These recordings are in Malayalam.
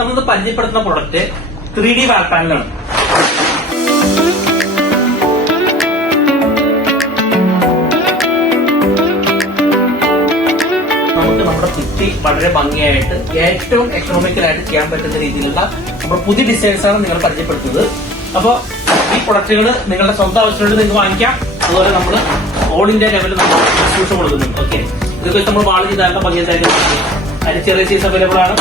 നമ്മൾ പരിചയപ്പെടുത്തുന്ന പ്രൊഡക്റ്റ് 3D വാൾ പാനലാണ്. നമുക്ക് നമ്മുടെ ഭിത്തി വളരെ ഭംഗിയായിട്ട് ഏറ്റവും എക്കണോമിക്കലായിട്ട് ചെയ്യാൻ പറ്റുന്ന രീതിയിലുള്ള നമ്മുടെ പുതിയ ഡിസൈൻസ് ആണ് നിങ്ങൾ പരിചയപ്പെടുത്തുന്നത്. അപ്പോൾ ഈ പ്രൊഡക്റ്റുകൾ നിങ്ങളുടെ സ്വന്തം ആവശ്യമുണ്ട് നിങ്ങൾക്ക് വാങ്ങിക്കാം. അതുപോലെ നമ്മൾ ഓൾ ഇന്ത്യ ലെവലിൽ നമ്മൾ ഡിസ്ട്രിബ്യൂഷൻ കൊടുക്കുന്നുണ്ട്. ഓക്കെ, ഇതൊക്കെ നമ്മൾ വാൾ ചെയ്താലുള്ള ഭംഗിയായിട്ട് അതിന് ചെറിയ സൈസ് അവൈലബിൾ ആണ്.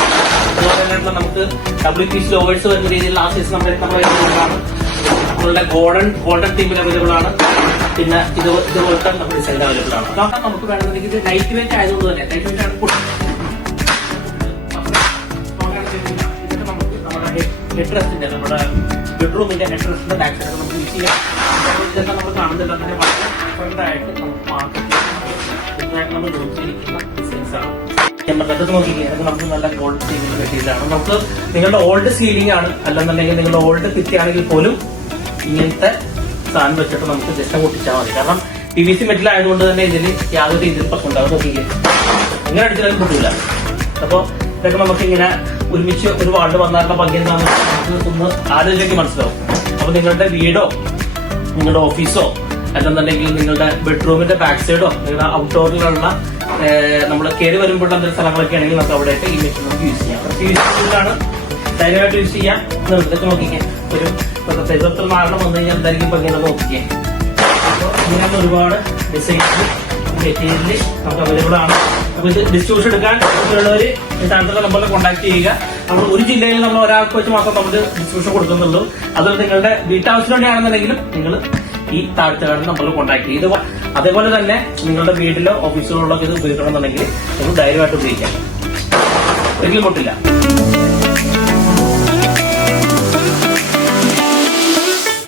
അതുപോലെ തന്നെ നമുക്ക് WPC ലോവേഴ്സ് വരുന്ന രീതിയിലുള്ള ആ സൈസ് നമ്മുടെ നമ്മളുടെ ഗോൾഡൻ തീമിൽ അവൈലബിൾ ആണ്. പിന്നെ ഇതുപോലത്തെ നമ്മുടെ ഡിസൈൻ അവൈലബിൾ ആണ്. അതാണ് നമുക്ക് വേണമെന്നുണ്ടെങ്കിൽ ഇത് ലൈറ്റ് വെയിറ്റ് ആയതുകൊണ്ട് തന്നെ ലൈറ്റ് വെയിറ്റ് ആണ് ഇതൊക്കെ നമുക്ക് നമ്മുടെ ഹെഡ് റെസ്റ്റിന്റെ നമ്മുടെ ബെഡ്റൂമിന്റെ ഹെഡ് റെസ്റ്റിന്റെ ബാക്ക് സൈഡ് നമുക്ക് യൂസ് ചെയ്യാം. ഇതൊക്കെ നമ്മൾ കാണുന്നില്ല തന്നെ വളരെ ഡിഫറെന്റ് ആയിട്ട് നമുക്ക് മാർക്കറ്റിൽ നമ്മൾ നോക്കിയിരിക്കുന്ന ഡിസൈൻസ് ആണ്. നോക്കിക്കഴിഞ്ഞാൽ നമുക്ക് നല്ല ഗോൾഡ് സീലിംഗ് മെറ്റീരിയലാണ്. നമുക്ക് നിങ്ങളുടെ ഓൾഡ് സീലിംഗ് ആണ് അല്ലെന്നുണ്ടെങ്കിൽ നിങ്ങളുടെ ഓൾഡ് ഭിത്തിയാണെങ്കിൽ പോലും ഇങ്ങനത്തെ സാധനം വെച്ചിട്ട് നമുക്ക് ജസ്റ്റ് പൊട്ടിച്ചാൽ മതി. കാരണം PVC മെറ്റീരിയൽ ആയതുകൊണ്ട് തന്നെ ഇതിന് യാതൊരു രീതിയിൽ പ്രശ്നം ഉണ്ടാവും. നോക്കിയില്ലേ, ഇങ്ങനെ അടിച്ചാലും പൊട്ടില്ല. അപ്പോൾ ഇതൊക്കെ നമുക്ക് ഇങ്ങനെ ഒരുമിച്ച് ഒരു വാർഡ് വന്നാലുള്ള ഭംഗി എന്താണെന്ന് ഒന്ന് ആലോചിച്ച് മനസ്സിലാവും. അപ്പൊ നിങ്ങളുടെ വീടോ നിങ്ങളുടെ ഓഫീസോ അല്ലെന്നുണ്ടെങ്കിൽ നിങ്ങളുടെ ബെഡ്റൂമിന്റെ ബാക്ക് സൈഡോ നിങ്ങളുടെ ഔട്ട്ഡോറിലുള്ള നമ്മൾ കയറി വരുമ്പോഴുള്ള എന്തെങ്കിലും സ്ഥലങ്ങളൊക്കെ ആണെങ്കിൽ നമുക്ക് അവിടെയൊക്കെ ഈ മെറ്റീരിയൽ നമുക്ക് യൂസ് ചെയ്യാം. യൂസ്ഫുള്ളാണ്, ധൈര്യമായിട്ട് യൂസ് ചെയ്യാം. ഇതൊക്കെ നോക്കിക്കേ, ഒരു 24 വന്നു കഴിഞ്ഞാൽ എന്തായിരിക്കും ഭംഗി നോക്കിക്കേ. അപ്പോൾ ഇങ്ങനെയുള്ള ഒരുപാട് ഡിസൈൻസ് മെറ്റീരിയൽ നമുക്ക് അവൈലബിൾ ആണ്. അപ്പൊ ഇത് ഡിസ്ട്രിബ്യൂഷൻ എടുക്കാൻ ഉള്ളവർ താഴത്തെ നമ്പറിൽ കോൺടാക്ട് ചെയ്യുക. നമ്മൾ ഒരു ജില്ലയിൽ നമ്മൾ ഒരാൾക്ക് വെച്ച് മാത്രം നമ്മൾ ഡിസ്ട്രിബ്യൂഷൻ കൊടുക്കുന്നുള്ളൂ. അതുപോലെ നിങ്ങളുടെ വീട്ടാവശ്യം വേണ്ടിയാണെന്നുണ്ടെങ്കിലും നിങ്ങൾ ഈ താഴ്ത്തുകാരുടെ നമ്പറിൽ കോൺടാക്ട് ചെയ്ത് അതേപോലെ തന്നെ നിങ്ങളുടെ വീട്ടിലോ ഓഫീസുകളിലോ ഇത് ഉപയോഗിക്കണമെന്നുണ്ടെങ്കിൽ നമുക്ക് ധൈര്യമായിട്ട് ഉപയോഗിക്കാം. ഒരിക്കലും പൊട്ടില്ല.